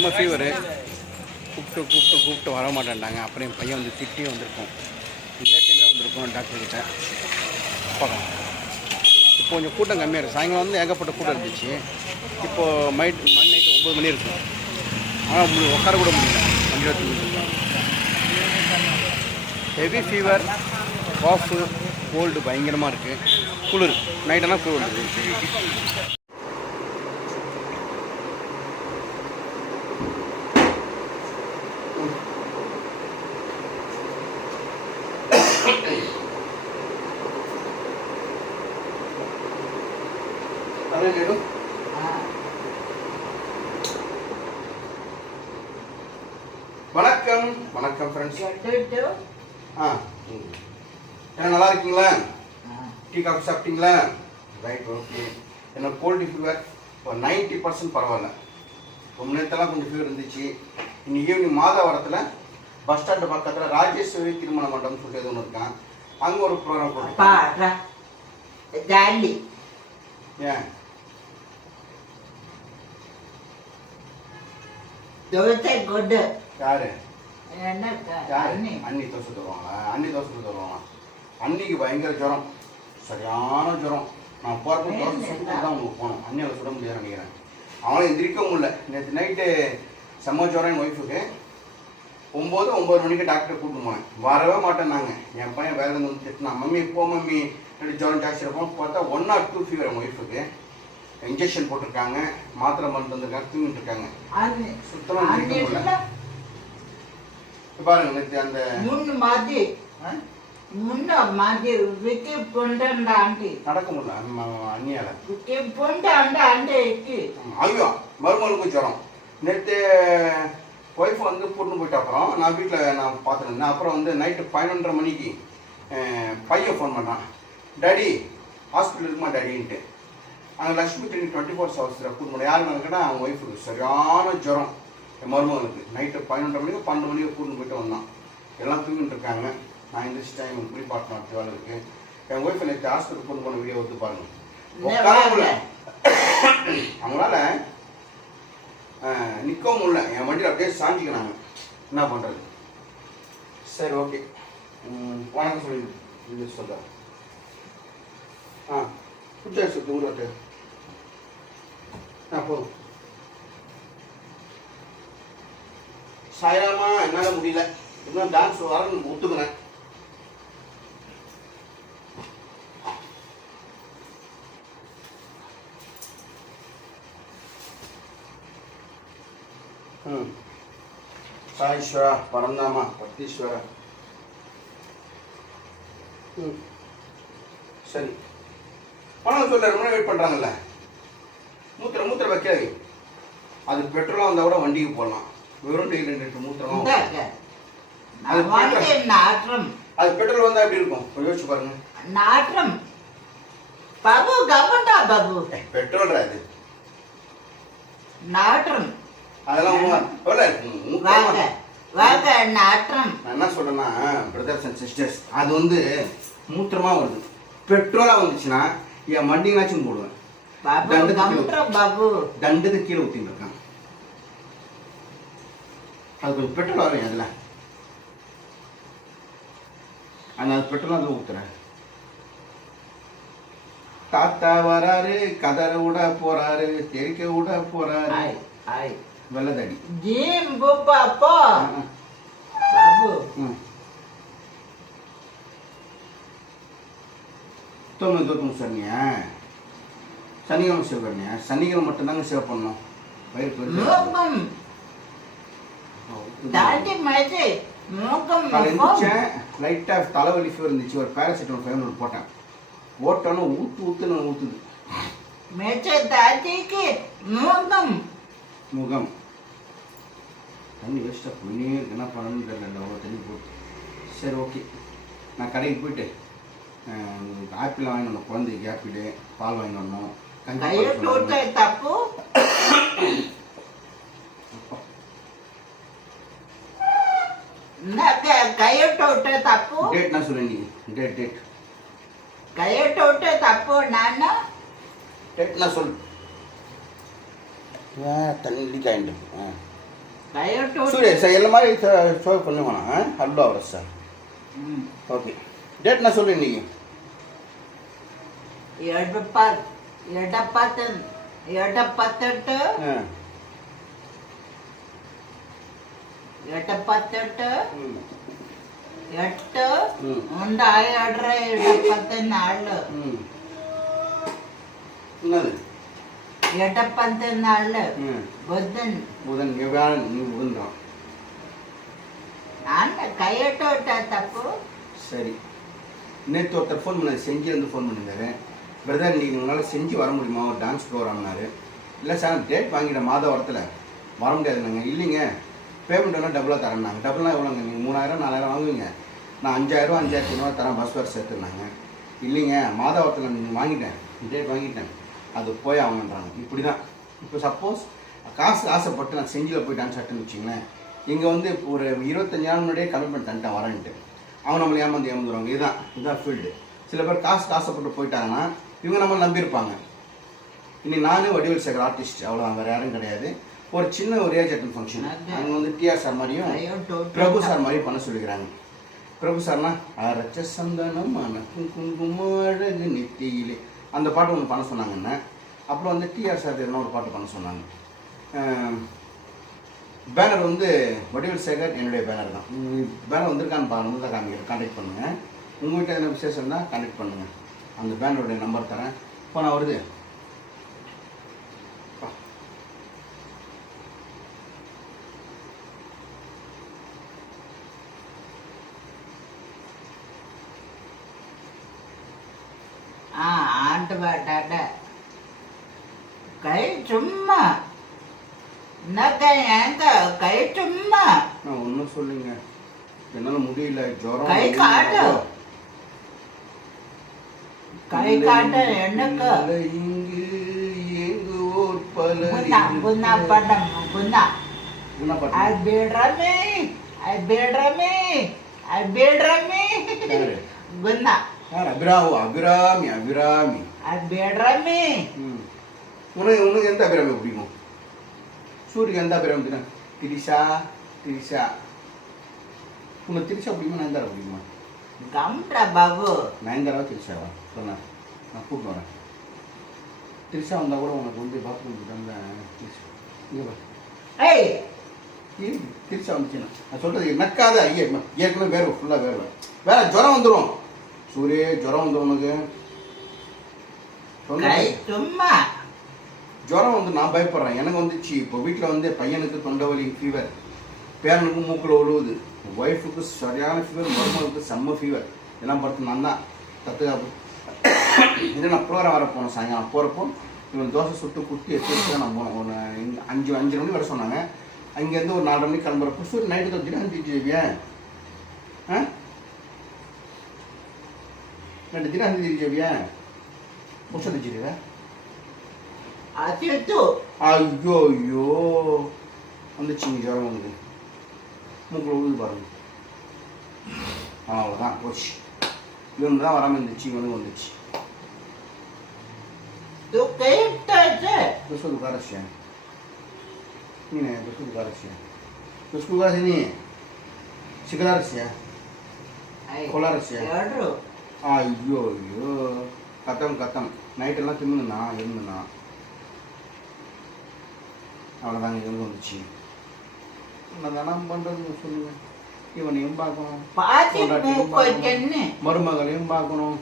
செம்ம ஃபீவரு. கூப்பிட்டு வர மாட்டேன்ட்டாங்க. அப்புறம் என் பையன் வந்து திட்டி வந்திருக்கோம். லேட்டாக வந்திருக்கோம் டாக்டர்கிட்ட பார்க்கலாம். இப்போ கொஞ்சம் கூட்டம் கம்மியாக இருக்குது. சாயங்காலம் வந்து ஏகப்பட்ட கூட்டம் இருந்துச்சு. இப்போது நைட்டு 9 மணி இருக்கும். ஆனால் உட்கார கூட முடியல. 25 ஹெவி ஃபீவர், காஃபு, கோல்டு பயங்கரமாக இருக்குது. குளிர் நைட்டெல்லாம் குளிர் இருக்குது. வணக்கம் வணக்கம் ஃப்ரெண்ட்ஸ். என்ன நல்லா இருக்கீங்களா? டீ காஃபி சாப்பிட்டீங்களா? Right, okay. என்ன கோல்டு ஃபீவர் இப்போ 90% பரவாயில்ல. ரொம்ப நேரத்தெல்லாம் கொஞ்சம் ஃபீவர் இருந்துச்சு. இன்னைக்கு ஈவினிங் மாதவரத்தில் பஸ் ஸ்டாண்டு பக்கத்தில் ராஜேஸ்வரி திருமண மண்டபம் சொல்லிட்டு ஒன்று இருக்கான். அங்கே ஒரு ப்ரோக்ராம் போட்டு ஏன் யாரு அண்ணி தோசை தருவாங்களா? அண்ணி தோசை தருவாங்களா? அன்னிக்கு பயங்கர ஜுரம், சரியான ஜுரம். நான் போகிறப்ப தோசை சுட்டு தான் உங்களுக்கு போனோம். அண்ணியால் சுட முடியாது நினைக்கிறேன். அவங்களும் எந்திரிக்கவும் முடியல. நேற்று நைட்டு செம்ம ஜுரம். என் ஒய்ஃபுக்கு 9 மணிக்கு டாக்டர் கூப்பிட்டு போனேன். வரவே மாட்டேன்னாங்க. என் பையன் வேலை வந்து திட்டினான். மம்மி போ மம்மி, ஜுரம் ஜாஸ்தி இருப்போம். பார்த்தா 1 or 2 ஃபீவர். என் ஒய்ஃபுக்கு இன்ஜெக்ஷன் போட்டிருக்காங்க, மாத்திரை மருந்து வந்துருக்காங்க, தூங்கிட்டு இருக்காங்க. சுத்தமாக முடியல. பாருங்க நேற்று அந்த நடக்க முடியல அண்ணியால. ஐயோ மருமகளுக்கு ஜுரம். நேற்று ஒய்ஃப் வந்து கூட்டின்னு போயிட்டு அப்புறம் நான் வீட்டில் நான் பார்த்துருந்தேன். அப்புறம் வந்து நைட்டு 11:30 மணிக்கு பையன் ஃபோன் பண்ணான். டாடி ஹாஸ்பிட்டல் இருக்குமா டாடின்ட்டு. அங்கே லக்ஷ்மி கிளினிக் 24 hours கூட்டு போனேன். யாருன்னு கேட்டால் அவங்க ஒய்ஃபுக்கு சரியான ஜுரம். என் மருமகளுக்கு நைட்டு 11:30 மணிக்கு 12 மணிக்கு கூட்டு போயிட்டு வந்தான். எல்லாம் தூங்கிட்டு இருக்காங்க. நான் இந்த டைம் குளிப்பாட்டின அடுத்த வேலை இருக்கு. என் ஒய்ஃபை நேற்று ஹாஸ்பிட்டல் கூட்டு போன வீடியோ வந்து பாருங்க. அவங்களால நிற்கவும் முடியல. என் வண்டியில் அப்படியே சாஞ்சிக்கிறாங்க. என்ன பண்ணுறது? சரி, ஓகே. வணக்கம் சொல்லி சொல்கிறேன். புடிச்சா சொல்லு ஊராட்டு. போதும். சாயராமா என்னால் முடியல. இன்னும் டான்ஸ் வரன்னு ஒத்துக்கிறேன். சாயீஸ்வரா பரந்தாமா பத்தீஸ்வரா. சரி, பணம் சொல்ல ரொம்ப வெயிட் பண்ணுறாங்கல்ல. மூத்திர வைக்காது. அது பெட்ரோலாக வந்தால் கூட வண்டிக்கு போடலாம். வெறும் 2 லிட்டர் மூத்திரம். அது பெட்ரோல் வந்தால் எப்படி இருக்கும் யோசிச்சு பாருங்க. நாற்றம் பாபு கவண்டா பாபு பெட்ரோல் அது நாற்றம். அதெல்லாம் நாற்றம். நான் என்ன சொல்றேன்னா பிரதர்ஸ் அண்ட் சிஸ்டர்ஸ், அது வந்து மூத்திரமா வருது. பெட்ரோலா வந்துச்சுன்னா என் வண்டிங்களாச்சும் போடுவேன். தண்டத்துக்கு கீழே ஊத்திட்டு இருக்கான். அது கொஞ்சம் பெட்ரோல் வரும் அதுல. அது பெட்ரோல் அதில் ஊத்துறேன். தாத்தா வராரு, கதற விட போறாரு, தெரிக்க விட போறாரு. வெள்ளதடி தோணும் சொன்னியா? சனிக்கிழமை சேவ் பண்ணியா? சனிக்கிழமை மட்டும்தாங்க சேவ் பண்ணணும். லைட்டா தலைவலி ஃபீவர் இருந்துச்சு. ஒரு பேராசிட்டமால் 500 போட்டேன். ஓட்டாலும் ஊத்துன்னு ஊத்துது. முகம் தண்ணி வேஸ்ட்டாக போயினே இருக்கு. என்ன பண்ணணும்னு தெரியல. அவ்வளோ தண்ணி போட்டு. சரி, ஓகே. நான் கடைக்கு போயிட்டு ஆப்பிள் வாங்கி வரணும். குழந்தைக்கு ஆப்பிள் பால் வாங்கி வரணும். தப்பு டேட் நான் சொல்ல. நீங்க டேட் தப்பு. நான் டேட் நான் சொல். தண்ணி காயிண்டு சூரிய சார் எல்லா மாதிரி ஷோ பண்ணுவானா ஹலோ அவர் சார் ஓகே டேட் நான் சொல்கிறேன் இன்னைக்கு ಎಡಪತ್ತೆಂಟು ಎಟ್ಟು ಒಂದು ಆಡ್ರೆ ಎಡಪತ್ತೆನಾಳು ಎಡಪತ್ತೆನಾಳು ಬುಧನ್ புதன் வியாழன் நீ புதன் தான் ನಾನು கையட்டோட்ட தப்பு சரி நேற்று ஒருத்தர் ஃபோன் பண்ணார் செஞ்சிலேருந்து ஃபோன் பண்ணியிருந்தாரு பிரதர் நீங்கள் உங்களால் செஞ்சு வர முடியுமா ஒரு டான்ஸ் ப்ரோக்ராம்னாரு இல்லை சார் டேட் வாங்கிட்ட மாத வாரத்தில் வர முடியாதுங்க இல்லைங்க பேமெண்ட் எல்லாம் டபுளாக தரேன்னாங்க டபுளாக எவ்வளோங்க நீங்கள் 3000 4000 வாங்குவீங்க நான் 5000 5500 தரேன் பஸ் ஃபேர் சேர்த்துனாங்க இல்லைங்க மாத வாரத்தில் நீங்கள் வாங்கிட்டேன் டேட் வாங்கிட்டேன் அது போய் ஆகணுன்றாங்க இப்படி தான் இப்போ சப்போஸ் காசு ஆசைப்பட்டு நான் செஞ்சில் போய் டான்ஸ் ஆட்டுன்னு வச்சிங்களேன் இங்கே வந்து ஒரு 25 நாள் முன்னாடியே கமிட்மெண்ட் தந்துட்டேன் வரேன்ட்டு அவங்க நம்மளை ஏமாந்துருவாங்க இதுதான் ஃபீல்டு சில பேர் காசு ஆசைப்பட்டு போயிட்டாங்கன்னா இவங்க நம்மளை நம்பியிருப்பாங்க இன்னைக்கு நானும் வடிவேல் சேகர் ஆர்டிஸ்ட் அவ்வளோ வேறு யாரும் கிடையாது ஒரு சின்ன ஒரு ஏஜ் அட்டன் ஃபங்க்ஷன் அங்கே வந்து டிஆர் சார் மாதிரியும் பிரபு சார் மாதிரியும் பண்ண சொல்லிக்கிறாங்க பிரபு சார்னா அரைச்ச சந்தனம் மனக்கும் குங்குமம் அழகு நெத்தியிலே அந்த பாட்டு ஒன்று பண்ண சொன்னாங்கன்னு அப்புறம் வந்து டிஆர் சார் எதனா ஒரு பாட்டு பண்ண சொன்னாங்க பேனர் வந்து வடிவேல் சேகர் என்னுடைய பேனர் தான் பேனர் வந்திருக்கான்னு பாருங்க தான் கான்டாக்ட் பண்ணுங்கள் உங்கள்கிட்ட என்ன விசேஷம் தான் கான்டாக்ட் பண்ணுங்கள் அந்த பேனருடைய நம்பர் தரேன் போனால் வருது ஆண்டு பாட்டாட கை சும்மா கை சும்மா நான் ஒன்றும் சொல்லுங்க என்னால் முடியல ஜுரம் கை காட்டு கை காட்ட எனக்கு இங்கு எங்குவோர் பலர் குன்னா படம் குன்னா I build me குன்னா Abirami I build me உனக்கு எந்த அபிராமி பிடிக்கும் சூரியக்கு எந்த அபிராமி பிடிக்கும் திரிஷா உனக்கு திரிஷா பிடிக்குமா நயன்தாரா பிடிக்குமா கம்டா பாபு நயன்தாராவா திரிஷாவா சொன்னேன் நான் கூப்பிட்டு வரேன் திரிஷா வந்தால் கூட உனக்கு வந்து பாத்ரூம் திரிஷா வந்துச்சுன்னா நான் சொல்கிறது நக்காத ஐயா ஏற்கனவே வேறு ஃபுல்லாக வேற ஜுரம் வந்துடும் சூரிய ஜுரம் வந்துடும் உனக்கு சும்மா ஜுரம் வந்து நான் பயப்படுறேன் எனக்கு வந்துச்சு இப்போ வீட்டில் வந்து பையனுக்கு தொண்டவலி ஃபீவர் பேரனுக்கு மூக்கில் ஒழுவுது ஒய்ஃபுக்கு சரியான ஃபீவர் மருமகளுக்கு செம்ம ஃபீவர் எல்லாம் படுத்து நான் தான் தத்துக்காப்பு இது நான் ப்ரோக்ராம் வர போனேன் சாயங்காலம் போகிறப்போ இவன் தோசை சுட்டு குட்டி எடுத்து தான் நான் போனேன் ஒரு 5 மணி வர சொன்னாங்க அங்கேருந்து ஒரு 4 மணிக்கு கிளம்புறப்போ சூரிய நைட்டு தான் தினம் நைட்டு தினம் திரிஜேவியா புஷ திரிஜேவியா ஐயோ வந்துச்சுங்க ஜுரம் வந்து மூக்கில் உழுது பாருங்க அவ்வளோதான் போச்சு இவனுக்கு தான் வராமல் இருந்துச்சு இவனுக்கு வந்துச்சு Doszło do Garasia. Nie, doszło do Garasia. Doszło do Garasia nie. Sigarasia. Kolarsia. ஐயோ கத்தம் நைட் எல்லாம் தின்னுண்ணா இருந்துண்ணா அவ்வளோதாங்க இவங்க வந்துச்சு நான் தானம் பண்ணுறதுன்னு சொல்லுங்க இவனையும் பார்க்கணும் மருமகளையும் பார்க்கணும்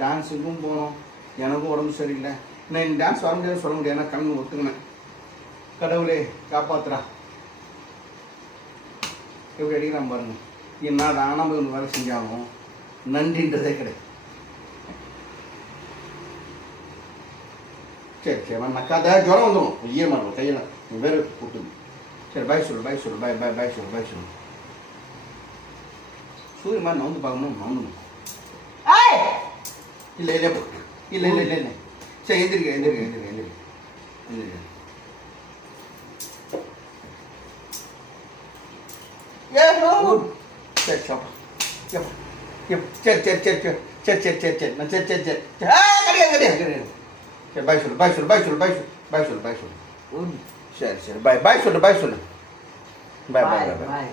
டான்ஸுக்கும் போகணும் எனக்கும் உடம்பு சரியில்லை நான் டான்ஸ் வர முடியாது சொல்ல முடியாது ஏன்னா கண்ணு ஒத்துக்கினேன் கடவுளே காப்பாத்துறா எப்படி அடிக்கிறான் பாருங்க என்ன தானா போய் ஒன்று வேலை செஞ்சாலும் நன்றின்றதே கிடையாது சரி நக்காத ஜுரம் வந்துடும் ஈர மாட்டோம் கையில் வேறு கூட்டுது சரி பாய் சொல்லு பாய் சொல்லு சூரிய மாதிரி நவுந்து பார்க்கணும் நவுந்தணும் இல்லை சரி எந்திரிக்க சரி சாப்பா சரி நான் சரி கிடையாது சரி பாய் சொல்லு சரி பாய் சொல்லு பாய் பாய் பாய் பாய்